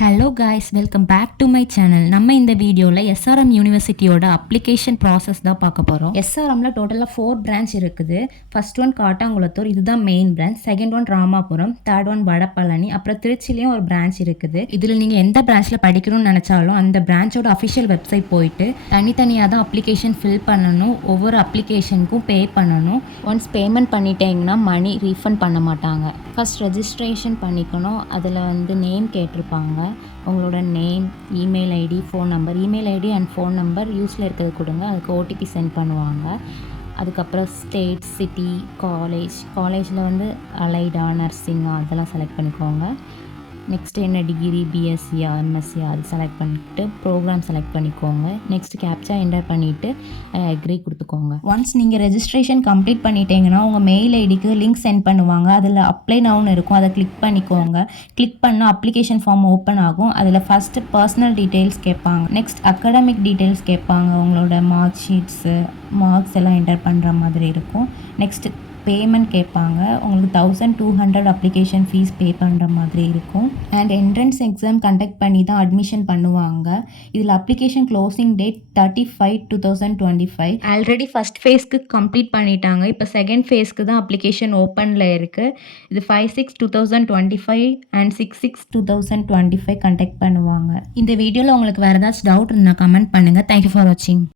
Hello guys, welcome back to my channel. நம்ம இந்த வீடியோவில் எஸ்ஆர்எம் யூனிவர்சிட்டியோட அப்ளிகேஷன் ப்ராசஸ் தான் பார்க்க போகிறோம். எஸ்ஆர்எம்ல டோட்டலாக 4 பிரான்ச் இருக்குது. ஃபர்ஸ்ட் ஒன் காட்டாங்குளத்தூர், இதுதான் main branch. Second one Ramapuram, third one Vadapalani, அப்புறம் திருச்சிலையும் ஒரு பிரான்ச் இருக்குது. இதில் நீங்கள் எந்த பிரான்ச்சில் படிக்கணும்னு நினச்சாலும் அந்த பிரான்ச்சோட அஃபிஷியல் வெப்சைட் போயிட்டு தனித்தனியாக தான் அப்ளிகேஷன் ஃபில் பண்ணணும். ஒவ்வொரு அப்ளிகேஷனுக்கும் பே பண்ணணும். ஒன்ஸ் பேமெண்ட் பண்ணிட்டீங்கன்னா மணி ரீஃபண்ட் பண்ண மாட்டாங்க. ஃபர்ஸ்ட் ரெஜிஸ்ட்ரேஷன் பண்ணிக்கணும். அதில் நேம் கேட்டிருப்பாங்க. உங்களோட name, email ID, phone number. Email ID and phone number யூஸில் இருக்கிறது கொடுங்க. அதுக்கு ஓடிபி சென்ட் பண்ணுவாங்க. அதுக்கப்புறம் ஸ்டேட், சிட்டி, காலேஜில் அலைடா, நர்சிங்கா அதெல்லாம் செலக்ட் பண்ணிக்கோங்க. நெக்ஸ்ட்டு என்ன டிகிரி, பிஎஸ்சியா, எம்எஸ்சியா அது செலக்ட் பண்ணிவிட்டு ப்ரோக்ராம் செலக்ட் பண்ணிக்கோங்க. நெக்ஸ்ட் கேப்சா என்டர் பண்ணிவிட்டு அக்ரி கொடுத்துக்கோங்க. ஒன்ஸ் நீங்கள் ரெஜிஸ்ட்ரேஷன் கம்ப்ளீட் பண்ணிட்டீங்கன்னா உங்கள் மெயில் ஐடிக்கு லிங்க் சென்ட் பண்ணுவாங்க. அதில் அப்ளை நவுன்னு இருக்கும், அதை கிளிக் பண்ணிக்கோங்க. கிளிக் பண்ணால் அப்ளிகேஷன் ஃபார்ம் ஓப்பன் ஆகும். அதில் ஃபஸ்ட்டு பர்சனல் டீட்டெயில்ஸ் கேட்பாங்க. நெக்ஸ்ட் அகாடமிக் டீட்டெயில்ஸ் கேட்பாங்க. உங்களோட மார்க் ஷீட்ஸு, மார்க்ஸ் எல்லாம் என்டர் பண்ணுற மாதிரி இருக்கும். நெக்ஸ்ட்டு பேமெண்ட் கேட்பாங்க. உங்களுக்கு 1200 அப்ளிகேஷன் ஃபீஸ் பே பண்ணுற மாதிரி இருக்கும். அண்ட் என்ட்ரன்ஸ் எக்ஸாம் கண்டக்ட் பண்ணி தான் அட்மிஷன் பண்ணுவாங்க. இதில் application closing date 30/5/2025. Already first ஃபேஸ்க்கு கம்ப்ளீட் பண்ணிட்டாங்க. இப்போ செகண்ட் ஃபேஸ்க்கு தான் அப்ளிகேஷன் ஓப்பனில் இருக்குது. இது 5/6/2025 அண்ட் 6/6/2025 கண்டக்ட் பண்ணுவாங்க. இந்த வீடியோவில் உங்களுக்கு வேறு ஏதாச்சும் டவுட் இருந்தால் கமெண்ட் பண்ணுங்கள். தேங்க்யூ ஃபார் வாட்சிங்.